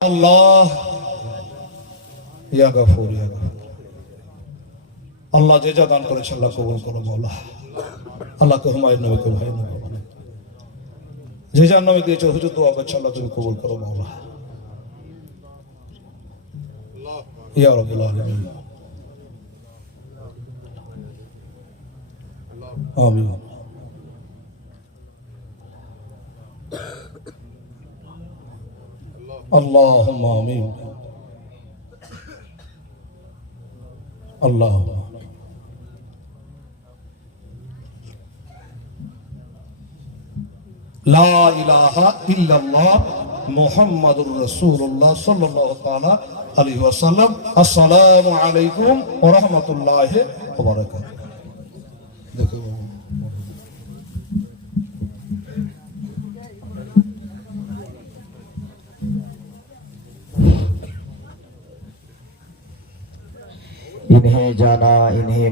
আল্লাহ ইয়া গফুর ইয়া গফুর। আল্লাহ যে যা দান করেছেন আল্লাহ কবুল করো মাওলা। আল্লাহকে হুমায়ুন নবীকে ভাই নবী বলেন। যে যার নামে দিয়েছে হুজুর দোয়া করছে আল্লাহ তুমি কবুল করো মাওলা। ইয়া রাব্বুল আলামিন আমিন। আল্লাহুম্মা আমিন। আল্লাহ লা ইলাহা ইল্লাল্লাহ মুহাম্মাদুর রাসূলুল্লাহ সাল্লাল্লাহু তাআলা আলাইহি ওয়াসাল্লাম। আসসালামু আলাইকুম ওয়া রাহমাতুল্লাহি ওয়া বারাকাতুহু। দেখো इन्हें जाना इन्हें